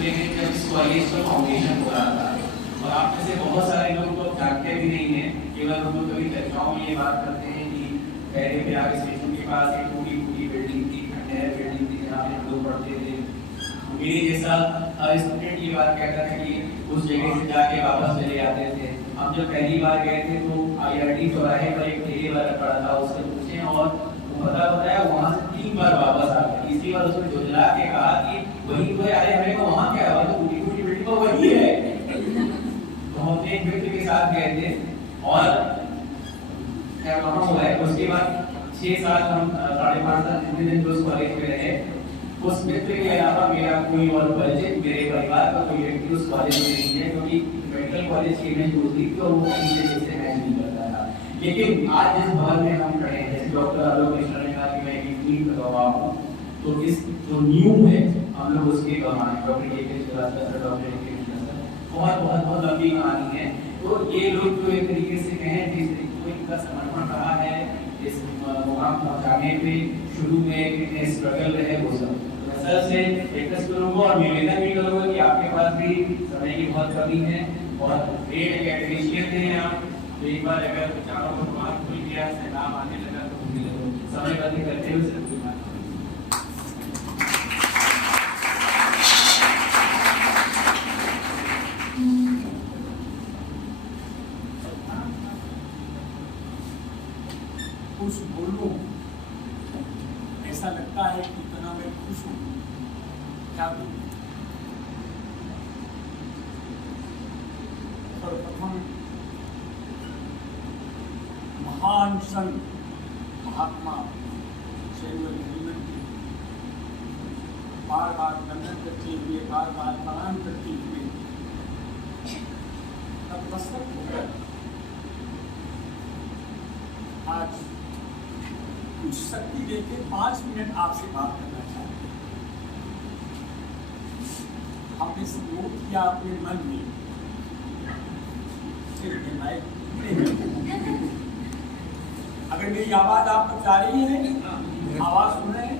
में हैं जब इस कॉलेज का फाउंडेशन हो रहा था, और आप में से बहुत सारे लोग तो जानते भी नहीं है, केवल हम लोग कभी चर्चाओं में ये बात करते हैं कि पहले प्रयाग स्टेशन के पास एक टूटी फूटी बिल्डिंग थी, खंडहर बिल्डिंग थी, जहाँ पे हम लोग पढ़ते थे। मेरे जैसा स्टूडेंट ये बात कहता था कि उस जगह से जाके वापस चले आते थे। हम जब पहली बार गए थे तो IRT चौराहे पर एक ठेले वाला पड़ा था, उससे पूछे और बताया वहाँ से 3 बार वापस आ गए। इसी बार उसने झुंझला के कहा कि वही तो है, अरे हमें को वहाँ क्या हुआ, तो टूटी फूटी बिल्डिंग तो वही है। तो हम एक मित्र के साथ गए थे और वहाँ हुआ है। उसके बाद 6 साल हम 5.5 साल जितने दिन उस कॉलेज में रहे, उस मित्र के अलावा मेरा कोई और परिचय मेरे परिवार का कोई व्यक्ति उस कॉलेज में नहीं है, क्योंकि मेडिकल कॉलेज की इमेज दूसरी थी और वो कहीं से मैच नहीं करता था। लेकिन आज जिस भवन में हम खड़े हैं, जैसे डॉक्टर आलोक मिश्रा ने कहा कि मैं एक टीम का गवाह हूँ, तो इस जो न्यू है हम लोग उसके गवाह हैं। डॉक्टर के सर, डॉक्टर के सर, बहुत लंबी कहानी है। तो ये लोग जो एक तरीके से कहें जिस तरीके को इनका समर्पण रहा है इस मुकाम पहुंचाने पे, शुरू में कितने स्ट्रगल रहे वो सब सर से रिक्वेस्ट करूंगा और निवेदन भी करूंगा कि आपके पास भी समय की बहुत कमी है और ग्रेट एकेडमिशियन थे आप, तो एक बार अगर चारों को मार्क खुल गया से नाम आने लगा तो समय बंद करते हुए सर कोई बात कुछ बोलूं, ऐसा लगता है कि इतना मैं खुश हूँ, क्या बोलूं। सर्वप्रथम महान संत महात्मा शेरवर हेलमेट की बार बार वंदन करते हुए, बार बार प्रणाम करते हुए नतमस्तक होकर आज कुछ शक्ति देके 5 मिनट आपसे बात करना चाहते हैं। हमने नोट किया अपने मन में, अगर मेरी आवाज आप तक जा रही है, आवाज सुन रहे हैं,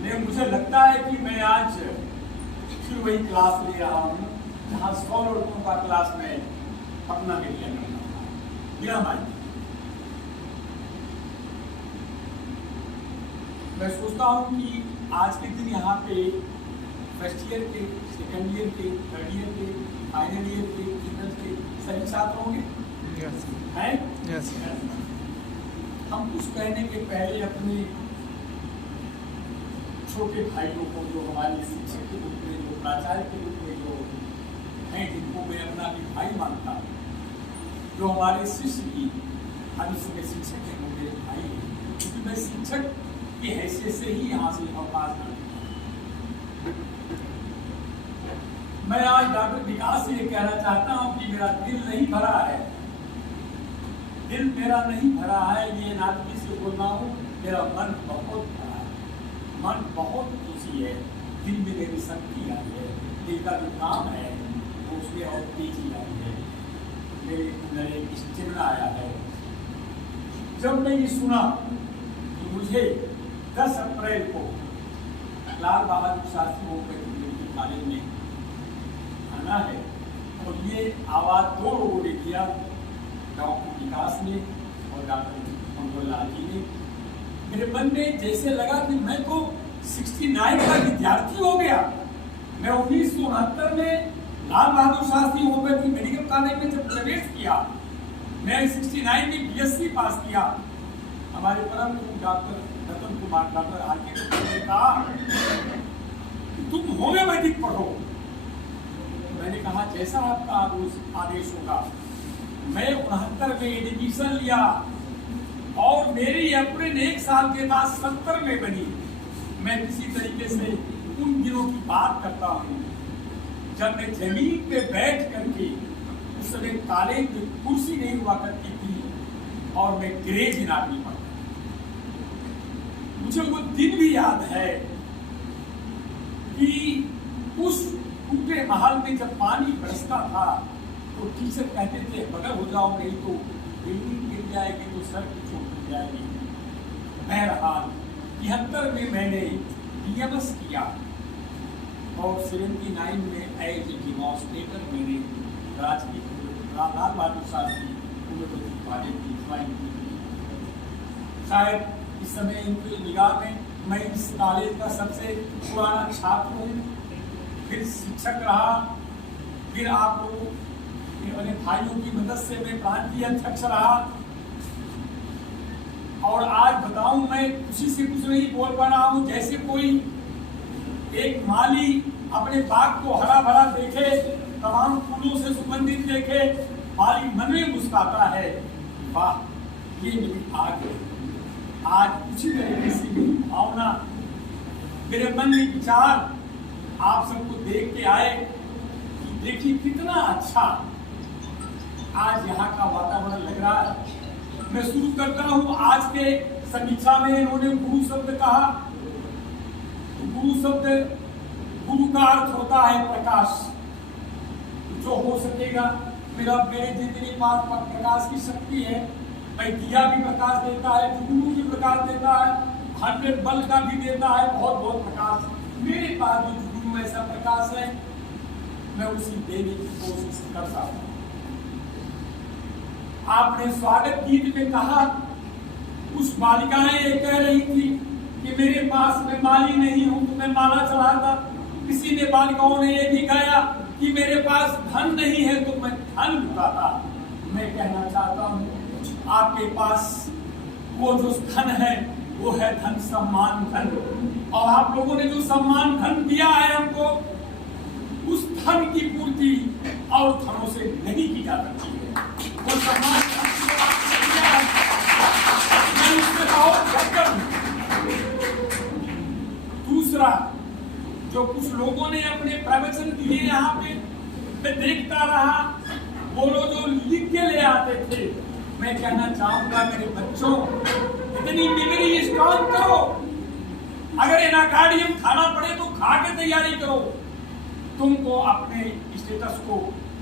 नहीं मुझे लगता है कि मैं आज फिर वही क्लास ले रहा हूँ जहाँ 100 लड़कों का क्लास में पटना में लिया करता हूँ बिना माइक। मैं सोचता हूँ कि आज के दिन यहाँ पे फर्स्ट ईयर के, सेकंड ईयर के, थर्ड ईयर के, फाइनल ईयर के, इंटर्स के सभी छात्र होंगे हैं? Yes. हम कुछ कहने के पहले अपने छोटे भाइयों को, जो हमारे शिक्षक के रूप में, जो प्राचार्य के रूप में जो हैं, जिनको मैं अपना भी भाई मानता हूँ, जो हमारे शिष्य की भविष्य में शिक्षक हैं, वो मेरे भाई हैं, क्योंकि मैं शिक्षक की हैसियत से ही यहाँ से अवकाश करता हूँ। मैं आज डॉक्टर विकास से ये कहना चाहता हूँ कि मेरा दिल नहीं भरा है, दिल मेरा नहीं भरा है, ये नाटकी से बोल रहा हूँ, मेरा मन बहुत भरा है, मन बहुत खुशी है, दिल में मेरी शक्ति आई है, दिल का जो काम है वो उसमें और तेजी आई है, मेरे अंदर एक स्टेमिना आया है। जब मैं ये सुना कि मुझे 10 अप्रैल को लाल बहादुर शास्त्री मेडिकल कॉलेज में आना है, और ये आवाज़ 2 लोगों ने दिया, डॉक्टर विकास ने और डॉक्टर मंगोलाल जी ने। मेरे मन में जैसे लगा कि मैं तो 69 का विद्यार्थी हो गया। मैं 1969 में Lal Bahadur Shastri homeopathy medical college में जब प्रवेश किया, मैं 69 में BSc पास किया। हमारे परम doctor Ratan Kumar, doctor RK ने कहा तुम होम्योपैथिक पढ़ो। मैंने कहा जैसा आपका आदेश होगा। मैं 69 में एडमिशन लिया और मेरी अप्रैल 1 साल के बाद 70 में बनी। मैं किसी तरीके से उन दिनों की बात करता हूँ जब मैं जमीन पे बैठ करके, उस समय कॉलेज में कुर्सी नहीं हुआ करती थी और मैं ग्रेज इनामी पढ़ता। मुझे वो दिन भी याद है कि उस टूटे महल में जब पानी बरसता था तो टीचर कहते थे बगल हो जाओ, नहीं तो बिल्डिंग गिर जाएगी, तो सर की चोट लग जाएगी। बहरहाल 73 में मैंने BMS किया। और 79 में एज ए डिमॉन्स्ट्रेटर मैंने लाल बहादुर शास्त्री होम्योपैथिक कॉलेज की ज्वाइन की। शायद इस समय इनकी निगाह में मैं इस कॉलेज का सबसे पुराना छात्र हूँ, फिर शिक्षक रहा, फिर आप लोगों अपने भाइयों की मदद से मैं प्रांतीय अध्यक्ष रहा। और आज बताऊं, मैं खुशी से कुछ नहीं बोल पा रहा हूं, जैसे कोई एक माली अपने बाग को हरा भरा देखे, तमाम फूलों से सुगंधित देखे, माली मन में मुस्कुराता है, वाह ये मेरी आग है। आज उसी तरीके से मेरी भावना, मेरे मन में विचार आप सबको देख के आए कि देखिए कितना अच्छा आज यहाँ का वातावरण लग रहा है। मैं शुरू करता हूँ। आज के समीक्षा में इन्होंने गुरु शब्द कहा। गुरु शब्द, गुरु का अर्थ होता है प्रकाश, जो हो सकेगा। मेरे जितनी पास प्रकाश की शक्ति है, मैं दिया भी प्रकाश देता है, गुरु भी प्रकाश देता है, 100 बल्ब का भी देता है, बहुत बहुत प्रकाश। मेरे पास जो गुरु ऐसा प्रकाश है, मैं उसी देने की कोशिश करता हूँ। आपने स्वागत गीत में कहा, उस बालिकाएं ये कह रही थी कि मेरे पास मैं माली नहीं हूं तो मैं माला चढ़ाता। किसी ने बालिकाओं ने ये भी गाया कि मेरे पास धन नहीं है तो मैं धन लुटाता। मैं कहना चाहता हूँ, आपके पास वो जो धन है वो है धन, सम्मान धन। और आप लोगों ने जो सम्मान धन दिया है हमको, उस धन की पूर्ति और धनों से नहीं की जा सकती है। वो सम्मान मैं उससे बहुत बेहतर हूं। दूसरा, जो कुछ लोगों ने अपने प्रवचन दिए यहाँ पे, मैं देखता रहा, वो लोग जो लिख के ले आते थे। मैं कहना चाहूंगा मेरे बच्चों, इतनी मेमोरी स्ट्रॉन्ग करो। अगर एनाकार्डियम खाना पड़े तो खा के तैयारी करो। तुमको अपने स्टेटस को,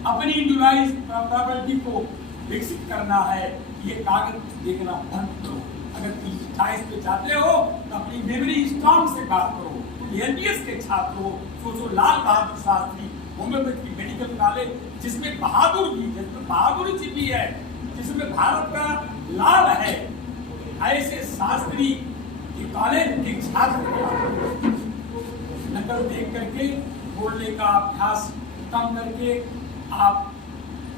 अपनी इंडिविजुअलाइज प्रॉपर्टी को विकसित करना है। ये कागज देखना बंद करो। अगर डिजिटाइज पे चाहते हो तो अपनी मेमोरी स्ट्रॉन्ग से बात करो। तुम एलबीएस के छात्र हो, सोचो Lal Bahadur Shastri homeopathy medical college, जिसमें बहादुर भी, जिसमें बहादुर जी भी है, जिसमें भारत का लाल है, ऐसे शास्त्री के कॉलेज के छात्र नकल देख करके बोलने का अभ्यास कम करके आप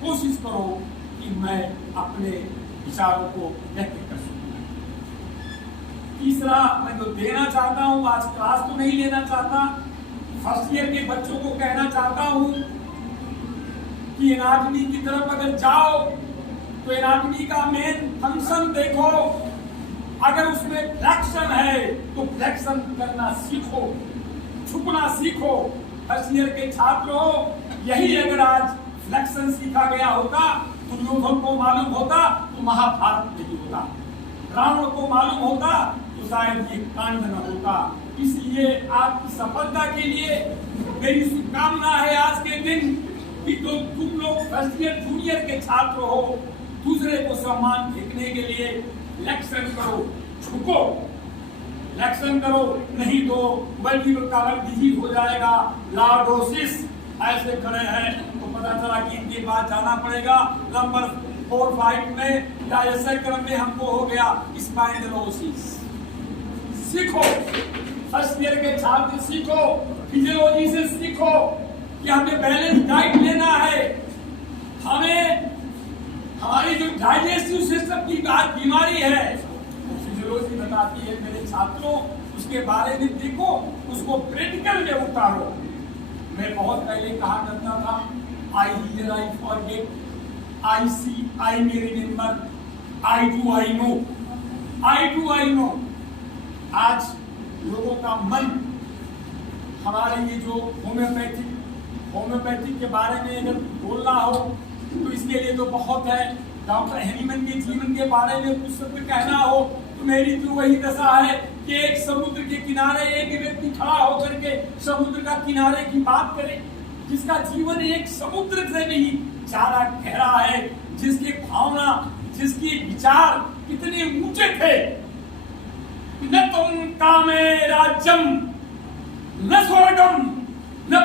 कोशिश करो कि मैं अपने विचारों को व्यक्त कर सकूं। तीसरा, मैं जो देना चाहता हूं, आज क्लास तो नहीं लेना चाहता, फर्स्ट ईयर के बच्चों को कहना चाहता हूं कि एनाटॉमी की तरफ अगर जाओ तो एनाटॉमी का मेन फंक्शन देखो। अगर उसमें फ्लेक्शन है तो फ्लेक्शन करना सीखो, झुकना सीखो। फर्स्ट ईयर के छात्रों, यही अगर आज फ्लेक्शन सीखा गया होता, दुर्योधन को मालूम होता तो महाभारत नहीं होता, रावण को मालूम होता तो शायद ये कांड न होता। इसलिए आपकी सफलता के लिए मेरी शुभकामना है आज के दिन कि तो तुम लोग फर्स्ट ईयर जूनियर के छात्र हो, दूसरे को सम्मान फेंकने के लिए इलेक्शन करो, झुको, इलेक्शन करो, नहीं तो मल्टीपल डिजीज हो जाएगा। लॉर्डोसिस ऐसे खड़े हैं तो पता चला कि इनके पास जाना पड़ेगा। नंबर 4-5 में या ऐसे क्रम में हमको हो गया स्पाइंडलोसिस। सीखो, फर्स्ट ईयर के छात्र सीखो, फिजियोलॉजी से सीखो कि हमें बैलेंस डाइट लेना है। हमें हमारी जो डाइजेस्टिव सिस्टम की बीमारी है, फिजियोलॉजी बताती है मेरे छात्रों, उसके बारे में देखो, उसको प्रैक्टिकल में उतारो। मैं बहुत पहले कहा करता था, I hear, I forget, I see, I may remember, I do, I know, I do, I know. आज लोगों का मन हमारे ये जो होम्योपैथिक के बारे में अगर बोलना हो तो इसके लिए तो बहुत है। डॉक्टर हेनीमैन के जीवन के बारे में कुछ शब्द कहना हो तो मेरी तो वही दशा है कि एक समुद्र के किनारे एक व्यक्ति खड़ा होकर के समुद्र का किनारे की बात करे, जिसका जीवन एक समुद्र से भी ज्यादा गहरा है, जिसकी भावना, जिसकी विचार कितने ऊंचे थे। न तुम कामे राज्यम न स्वर्गम न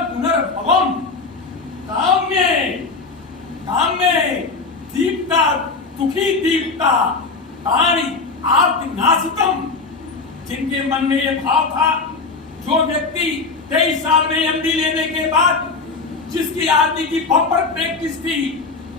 के मन में ये भाव था, जो व्यक्ति 23 साल में एमडी लेने के बाद, जिसकी आदमी की बम्पर प्रैक्टिस थी,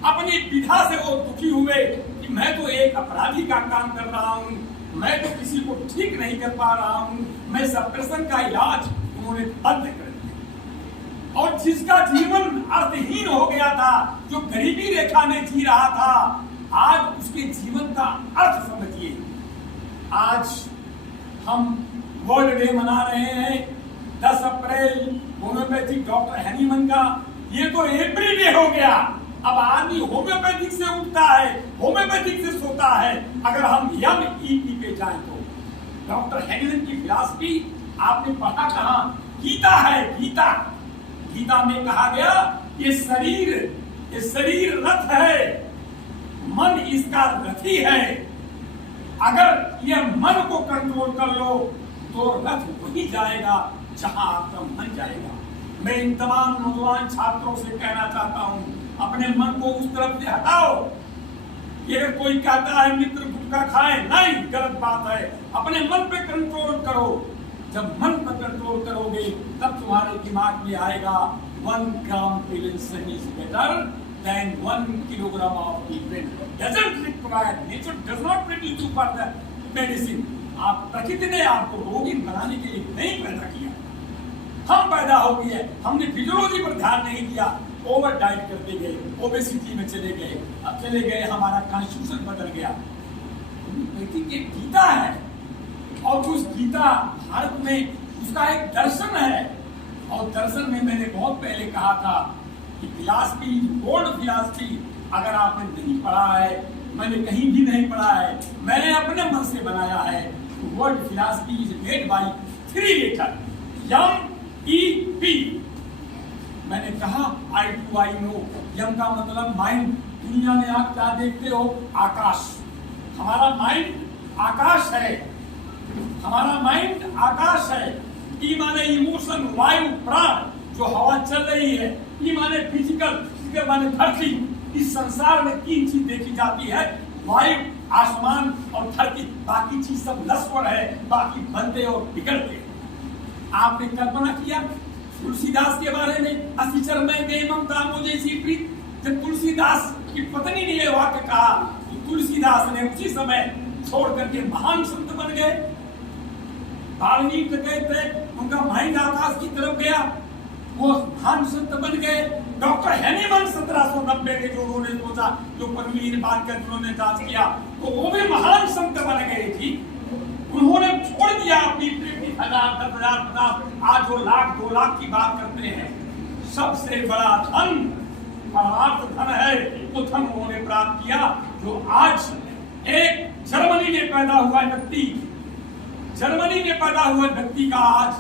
अपनी विधा से वो दुखी हुए कि मैं तो एक अपराधी का काम कर रहा हूँ, मैं तो किसी को ठीक नहीं कर पा रहा हूँ, मैं सप्रेशन का इलाज उन्होंने बंद कर दिया। और जिसका जीवन अर्थहीन हो गया था, जो गरीबी रेखा में जी रहा था, आज उसके जीवन का अर्थ समझिए। आज हम वर्ल्ड डे मना रहे हैं 10 अप्रैल होम्योपैथिक डॉक्टर हैनीमन का। ये तो एवरी डे हो गया। अब आदमी होम्योपैथिक से उठता है, होम्योपैथिक से सोता है। अगर हम ME पे जाएं तो डॉक्टर हैनीमन की फिलॉसफी आपने पढ़ा कहां? गीता है। गीता में कहा गया ये शरीर रथ है, मन इसका रथी है। अगर ये मन को कंट्रोल कर लो तो रथ वही जाएगा जहां आपका मन जाएगा। मैं इन तमाम नौजवान छात्रों से कहना चाहता हूं, अपने मन को उस तरफ से हटाओ। ये अगर कोई कहता है मित्र गुटखा खाए, नहीं, गलत बात है। अपने मन पे कंट्रोल करो। जब मन पर कंट्रोल करोगे तब तुम्हारे दिमाग में आएगा 1 gram prevention is better than 1 kilogram of treatment. Doesn't require, nature does not produce you for the medicine. आप प्रकृति ने आपको रोगी बनाने के लिए नहीं पैदा किया, हम पैदा हो गए। हमने फिजियोलॉजी पर ध्यान नहीं दिया, ओवर डाइट करते गए, ओबेसिटी में चले गए। अब चले गए, हमारा कॉन्स्टिट्यूशन बदल गया। होम्योपैथी एक गीता है, और उस गीता भारत में उसका एक दर्शन है। और दर्शन में मैंने बहुत पहले कहा था कि फिलॉसफी, गोल्ड फिलॉसफी अगर आपने नहीं पढ़ा है, मैंने कहीं भी नहीं पढ़ा है, मैंने अपने मन से बनाया है। World philosophy is made by 3 letter MEP। मैंने कहा I do I know। यम का मतलब माइंड। दुनिया में आप क्या देखते हो? आकाश। हमारा माइंड आकाश है, हमारा माइंड आकाश है। ई माने इमोशन, वायु, प्राण, जो हवा चल रही है। ई माने फिजिकल, फिजिकल माने धरती। इस संसार में 3 चीज देखी जाती है, वायु, आसमान और धरती। बाकी चीज सब नश्वर है, बाकी बनते और बिगड़ते। आपने कल्पना किया तुलसीदास के बारे में? असिचर में गए ममता मुझे सी प्रीत। जब तुलसीदास की पत्नी ने ये वाक्य कहा तो तुलसीदास ने उसी समय छोड़ करके महान संत बन गए। वाल्मीकि कहते उनका माइंड आकाश की तरफ गया, वो महान संत बन गए। डॉक्टर हैनीमन 1790 के जो उन्होंने सोचा, जो परवीन बात कर उन्होंने जांच किया, तो वो भी महान संत बन गए थी। उन्होंने छोड़ दिया अपनी 10,000, 10,000, 50, आज वो लाख 2 लाख की बात करते हैं। सबसे बड़ा धन परमार्थ धन है, वो धन उन्होंने प्राप्त किया, जो आज एक जर्मनी में पैदा हुआ व्यक्ति, जर्मनी में पैदा हुआ व्यक्ति का आज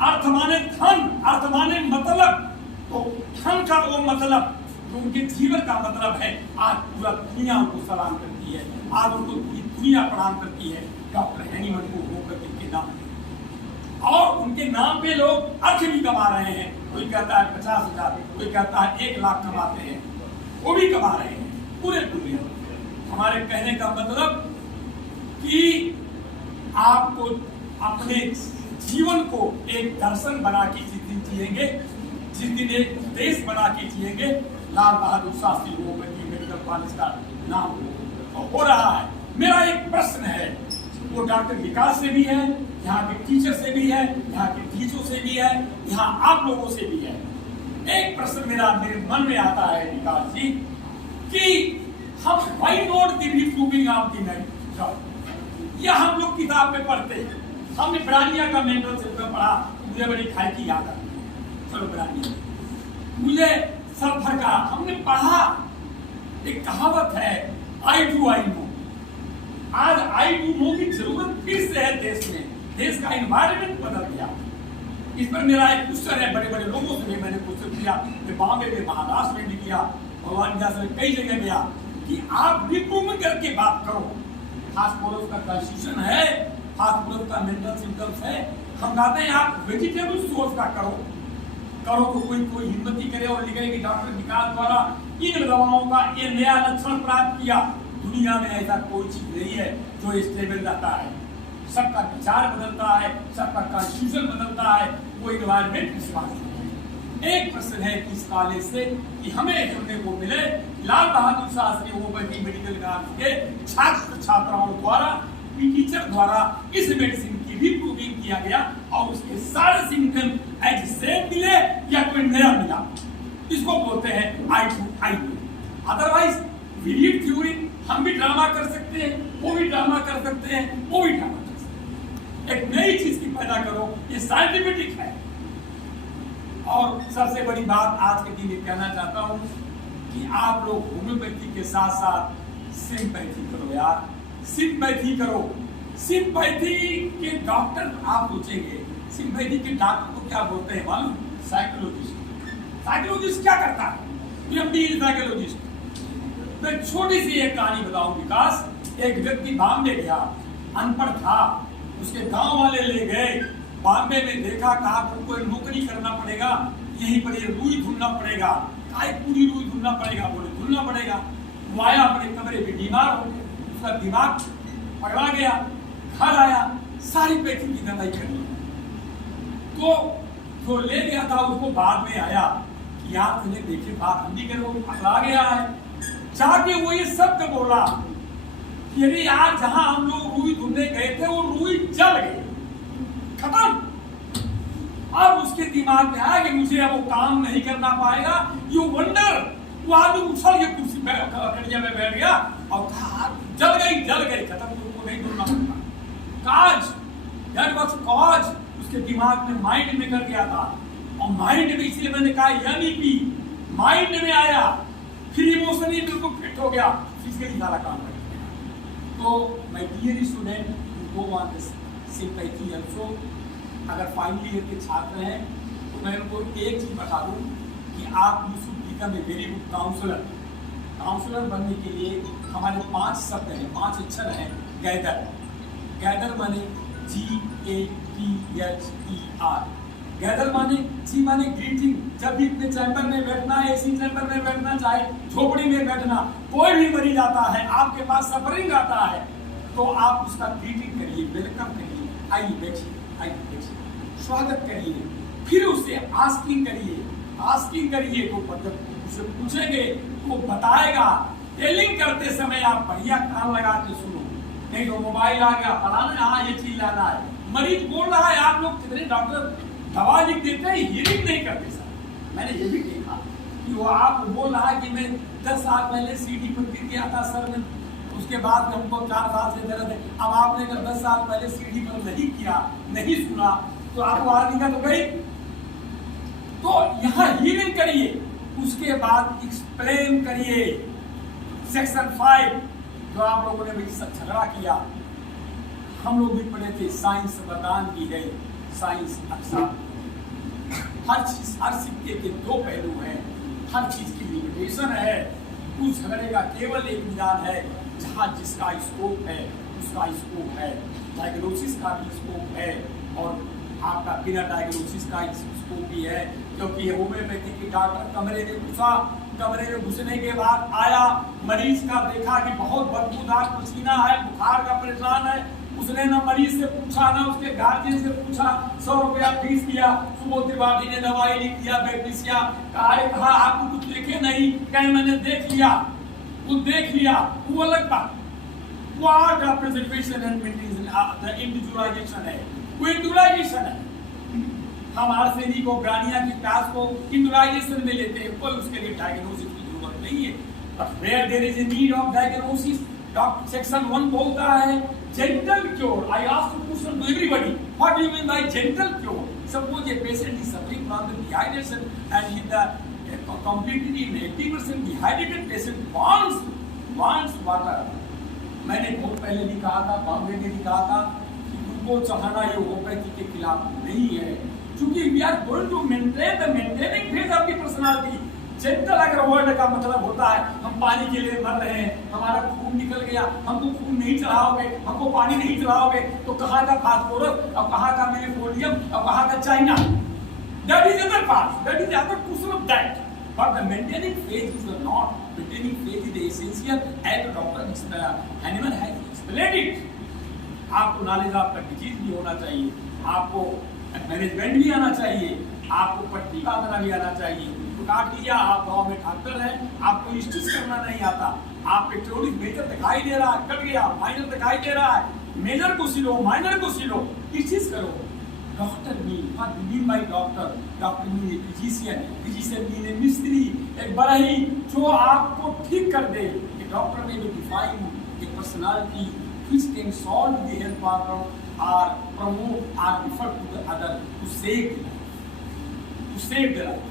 अर्थ माने धन, अर्थ माने मतलब। तो धन का वो मतलब जो उनके जीवन का मतलब है, आज पूरा दुनिया उनको सलाम करती है, आज उनको पूरी दुनिया प्रणाम करती है डॉक्टर हैनीमन को होम्योपैथी के नाम। और उनके नाम पे लोग अर्थ भी कमा रहे हैं। कोई कहता है 50,000, कोई कहता है 1 लाख कमाते हैं, वो भी कमा रहे हैं पूरे दुनिया। हमारे कहने का मतलब कि आपको अपने जीवन को एक दर्शन बना के जिस दिन जिएंगे, जिस दिन एक देश बना के जिएंगे, Lal Bahadur Shastri homeopathy medical college का नाम हो रहा है। मेरा एक प्रश्न है, वो डॉक्टर विकास से भी है, यहाँ के टीचर से भी है, यहाँ के टीचरों से भी है, यहाँ आप लोगों से भी है। एक प्रश्न मेरे मन में आता है विकास जी, कि हम why not the reproving of the medical, यह हम लोग किताब में पढ़ते हैं। हमने ब्रानिया का मेंटल सिस्टम पढ़ा, मुझे बड़ी खाई की याद आती है। चलो ब्रानिया, मुझे सल्फर का हमने पढ़ा। एक कहावत है आई डू आई नो। आज आई डू नो की जरूरत फिर से है देश में। देश का एनवायरनमेंट बदल गया। इस पर मेरा एक क्वेश्चन है, बड़े बड़े लोगों से भी मैंने क्वेश्चन किया, बॉम्बे में, महाराष्ट्र में भी किया, भगवान जैसे कई जगह गया, कि आप रिप्रूवमेंट करके बात करो। फास्फोरस का कॉन्स्टिट्यूशन है, फास्फोरस का मेंटल सिम्टम्स है। हम कहते हैं आप वेजिटेबल सोर्स का करो तो कोई हिम्मत ही करे और लिखे कि डॉक्टर विकास द्वारा इन दवाओं का ये नया लक्षण प्राप्त किया। दुनिया में ऐसा कोई चीज नहीं है जो स्टेबल रहता है। सबका विचार बदलता है, सबका कॉन्स्टिट्यूशन बदलता है, वो एनवायरमेंट विश्वास है। एक प्रश्न है कि इस कॉलेज से कि हमें जुड़ने को मिले Lal Bahadur Shastri homeopathy medical college के छात्र छात्राओं द्वारा, टीचर द्वारा इस मेडिसिन की भी प्रूविंग किया गया और उसके सारे सिम्टम एज सेम मिले या कोई नया मिला, इसको बोलते हैं आई टू आई। अदरवाइज विलीड थ्योरी, हम भी ड्रामा कर सकते हैं, वो भी ड्रामा कर सकते हैं, वो भी ड्रामा कर सकते हैं। एक नई चीज की पैदा करो, ये साइंटिफिक है। और सबसे बड़ी बात आज के दिन ये कहना चाहता हूं कि आप लोग होम्योपैथी के साथ साथ सिंपैथी करो यार, सिंपैथी करो। सिंपैथी के डॉक्टर आप पूछेंगे, सिंपैथी के डॉक्टर को क्या बोलते हैं मालूम? साइकोलॉजिस्ट। साइकोलॉजिस्ट क्या करता है? PhD psychologist. मैं छोटी सी एक कहानी बताऊं विकास। एक व्यक्ति बॉम्बे गया, अनपढ़ था, उसके गांव वाले ले गए बॉम्बे में, देखा कहा तुमको नौकरी करना पड़ेगा, यहीं पर ये रुई धुलना पड़ेगा, काय पूरी रुई धुलना पड़ेगा, बोले धुलना पड़ेगा। वो आया अपने कमरे में, बीमार हो गया, उसका दिमाग पगला गया, घर आया, सारी पैथी की दवाई कर ली। तो जो ले गया था उसको बाद में आया कि यार तुम्हें देखे बात हम भी करो, पगला गया है। जाके वो ये शब्द बोला कि अरे यार जहां हम लोग रुई धुलने गए थे वो रुई जल गई, खत्म। अब उसके दिमाग में आया कि मुझे अब वो काम नहीं करना पाएगा। यू वंडर, वो आदमी उछल के कुर्सी कड़िया में बैठ गया और कहा जल गई, खत्म, तुमको नहीं धुलना पड़ता। काज, दैट वाज कॉज, उसके दिमाग में, माइंड में कर गया था। और माइंड में, इसलिए मैंने कहा MEP, माइंड में आया, फिर इमोशनली बिल्कुल फिट हो गया, फिजिकली सारा काम कर गया। तो my dear student, you go on this sympathy also. अगर फाइनल ईयर के छात्र हैं तो मैं उनको एक चीज बता दूं कि आप you should become a very good counsellor. Counsellor बनने के लिए हमारे 5 शब्द हैं, 5 अक्षर हैं। गैदर, गैदर माने GATHER। गैदर माने जी माने ग्रीटिंग। जब भी अपने चैम्बर में बैठना है, AC चैम्बर में बैठना, चाहे झोपड़ी में बैठना, कोई भी मरीज आता है, आपके पास सफरिंग आता है, तो आप उसका ग्रीटिंग करिए, वेलकम करिए, आइए बैठिए, स्वागत करिए। फिर उससे आस्किंग करिए तो उससे पूछेंगे तो बताएगा। टेलिंग करते समय आप बढ़िया कान लगा के सुनो, नहीं तो मोबाइल आ गया, फलाना, हाँ ये चीज लाना है, मरीज बोल रहा है, आप लोग कितने डॉक्टर दवा लिख देते हैं, हियरिंग नहीं करते सर। मैंने ये भी देखा कि वो आप बोल रहा है कि मैं 10 साल पहले सीढ़ी पर गिर गया था सर में, उसके बाद हमको 4 साल से दर्द है। अब आपने अगर 10 साल पहले सीढ़ी पर नहीं किया, नहीं सुना, तो आपको आदमी का तो गई। तो यहाँ हियरिंग करिए, उसके बाद एक्सप्लेन करिए। सेक्शन 5 जो आप लोगों ने मेरे साथ झगड़ा किया, हम लोग भी पढ़े थे, साइंस वरदान की है, साइंस अक्सर। हर चीज, हर सिक्के के 2 पहलू हैं, हर चीज की लिमिटेशन है। उस झगड़े का केवल एक विधान है, जहाँ जिसका स्कोप है उसका स्कोप है, डायग्नोसिस का भी स्कोप है और आपका बिना डायग्नोसिस का स्कोप भी है। क्योंकि होम्योपैथी की डॉक्टर कमरे में घुसा, कमरे में घुसने के बाद आया, मरीज का देखा कि बहुत बदबूदार पसीना है, बुखार का परेशान है, उसने ना मरीज से पूछा ना उसके गार्जियन से पूछा, 100 रुपया फीस दिया। सुबोध त्रिपाठी ने दवाई लिख दिया, बैक्टीरिया कहा आपको कुछ देखे नहीं, कहीं मैंने देख लिया, वो देख लिया, वो अलग बात। What are preservation and maintenance? The individualization है, वो इंडिविजुअलाइजेशन है। हम आर्सेनिक को, ग्रानिया की प्यास को इंडिविजुअलाइजेशन में लेते हैं, कोई उसके लिए डायग्नोसिस की जरूरत नहीं है। But where there is a need of diagnosis, doctor section 1 बोलता है gentle cure. I ask a question to everybody. What do you mean by gentle cure? Suppose a patient is suffering from the dehydration and in the completely 80% dehydrated patient wants water. मैंने बहुत पहले भी कहा था, बॉम्बे में भी कहा था कि उनको चाहना ये होम्योपैथी के खिलाफ नहीं है, क्योंकि we are going to maintain the maintaining phase of the personality. Gentle अगर वर्ड का मतलब होता है हम पानी के लिए मर रहे हैं, हमारा खून निकल गया, हमको खून नहीं चढ़ाओगे, हमको पानी नहीं चढ़ाओगे, तो कहाँ का फास्फोरस और कहाँ का मिलिफोलियम और कहाँ का China, that is other part, that is other question of that. But the maintaining phase is not. Maintaining phase is the essential, and Dr. Hahnemann has explained it. आपको नॉलेज आपका डिजीज भी होना चाहिए, आपको मैनेजमेंट भी आना चाहिए, आपको पट्टी बांधना भी आना चाहिए। तो काट लिया, आप गांव में डॉक्टर हैं, आपको स्टिच करना नहीं आता, आप पेट्रोलिक मेजर दिखाई दे रहा है, कट गया, माइनर दिखाई दे रहा है, मेजर को सिलो, माइनर को सिलो, स्टिच करो। Doctor mean, what do you mean by doctor? Doctor mean a physician, physician mean a मिस्त्री, एक बढ़ई जो आपको ठीक कर दे। ए डॉक्टर में भी define a personality which can solve the health problem or promote or refer to the other to save the life.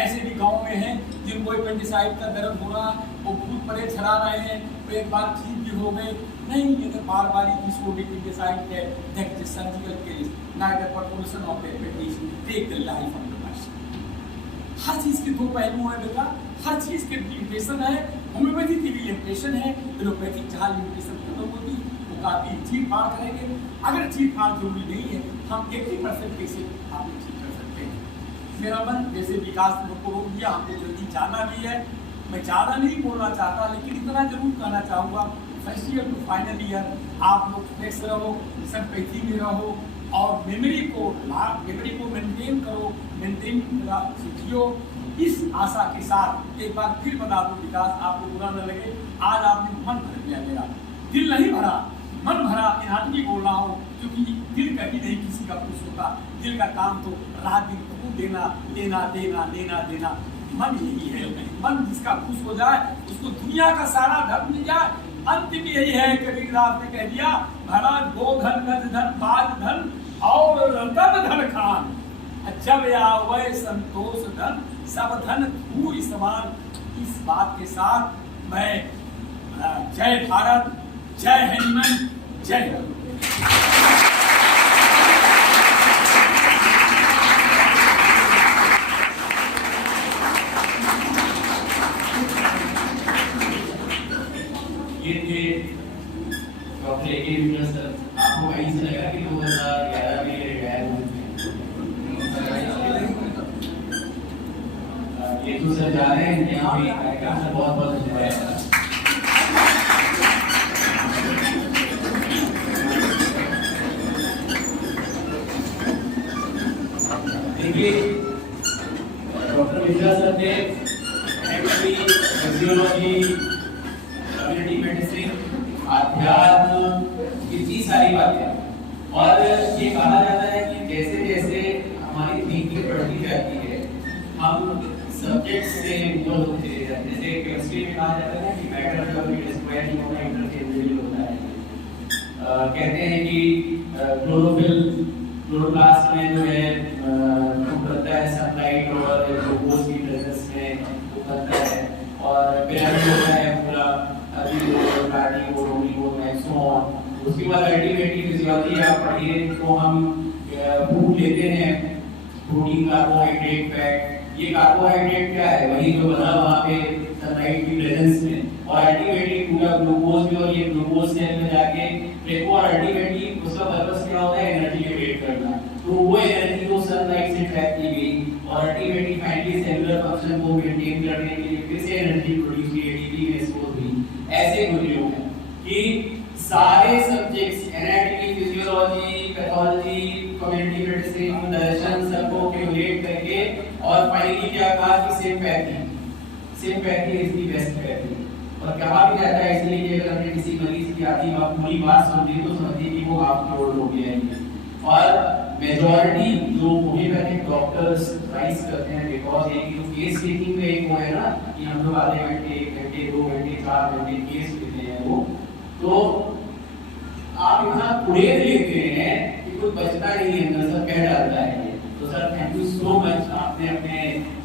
ऐसे भी गांव में हैं जिनको एपेंडिसाइट का दर्द हो रहा, वो भूत परे छड़ा रहे हैं, तो एक बार ठीक भी हो गए। नहीं, अगर बार बार इसको एपेंडिसाइट है, that is surgical case, neither perforation of the appendix take the life of the person. हर चीज के दो पहलू हैं बेटा, हर चीज के लिमिटेशन है। होम्योपैथी की भी लिमिटेशन है, एलोपैथी जहाँ लिमिटेशन खत्म होगी वो काफी चीर फाड़ करेंगे। अगर चीर फाड़ जरूरी नहीं है, हम 80% कैसे आप ठीक कर सकते हैं। मेरा मन जैसे विकास को रोक दिया, हमको जल्दी जाना भी है। मैं ज़्यादा नहीं बोलना चाहता, लेकिन इतना जरूर कहना चाहूँगा, first year to final year आप लोग फ्लेक्स रहो, सिंपैथी में रहो और मेमोरी को मेंटेन करो, मेंटेन सीखियो। इस आशा के साथ एक बार फिर बता दूं विकास, आपको बुरा न लगे, आज आपने मन भर दिया, मेरा दिल नहीं भरा, मन भरा। एनाटॉमी बोल रहा हूँ क्योंकि दिल कभी नहीं किसी का खुश होता, दिल का काम तो रात दिन को देना लेना देना लेना देना। मन यही है, मन जिसका खुश हो जाए उसको दुनिया का सारा धन मिल जाए। अंतिम यही है, कबीरदास ने कह दिया, भरा गोधन गज धन बाज धन और रतन धन खान, जब आवे संतोष धन सब धन धूल समान। इस बात के साथ मैं जय भारत, जय हिंद, जय हिंद। ये थे डॉक्टर ए.के. विमल सर। आपको कहीं से लगा कि 2011 में रिटायर हुए थे? ये तो सर जा रहे हैं, यहाँ भी कार्यक्रम से बहुत बहुत धन्यवाद। देखिए, डॉक्टर मिश्रा सर ने एमडी, फिजियोलॉजी, कम्युनिटी मेडिसिन, अध्यात्म, इतनी सारी बातें। और ये कहा जाता है कि जैसे जैसे हमारी थिंकिंग बढ़ती जाती है, हम सब्जेक्ट से मूव होते चले जाते हैं। जैसे केमिस्ट्री में कहा जाता है कि मैटर का भी डिस्क्वायर नहीं होता, इंटरचेंजेबल होता है। कहते हैं कि क्लोरोप्लास्ट में जो है वो बनता है सनलाइट और ग्लूकोज की प्रेजेंस में वो बनता है, और पिरामिड होता है पूरा, अभी वो कार्डी वो रोमी वो मैक्सोन। उसके बाद अल्टीमेटली फिजियोलॉजी आप पढ़िए तो हम फूड लेते हैं, प्रोटीन, कार्बोहाइड्रेट, फैट। ये कार्बोहाइड्रेट क्या है? वही जो बना वहाँ पे सनलाइट की प्रेजेंस में, और अल्टीमेटली पूरा ग्लूकोज भी, और ये ग्लूकोज सेल में जाके फेंको, और अल्टीमेटली उसका पर्पस क्या होता है? एनर्जी जनरेट करना। तो वो एनर्जी को सनलाइट से ट्रैप की गई, और अल्टीमेटली फाइनली सेलुलर फंक्शन को मेंटेन करने के लिए फिर से एनर्जी प्रोड्यूस की, एटीपी में एक्सपोज हुई। ऐसे गुजरियों है कि सारे subjects, anatomy, physiology, pathology, community medicine, दर्शन, सबको क्यूमुलेट करके और फाइनली क्या कहा कि sympathy is the best pathy. और कहा भी जाता है इसलिए कि अगर हमने किसी मरीज की आधी बात पूरी बात समझी तो समझिए कि वो हाफ करोड़ हो गया है। और मेजॉरिटी जो होम्योपैथिक डॉक्टर्स राइज करते हैं बिकॉज ये जो केस टेकिंग में एक वो है ना कि हम लोग आधे घंटे, 1 घंटे, 2 घंटे, 4 घंटे केस लेते हैं, वो तो आप इतना कुड़ेद लेते हैं कि कुछ बचता नहीं है, अंदर सब कह डालता है ये। तो sir thank you so much, आपने अपने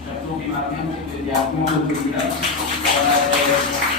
शब्दों के माध्यम से विद्यार्थियों को दिया और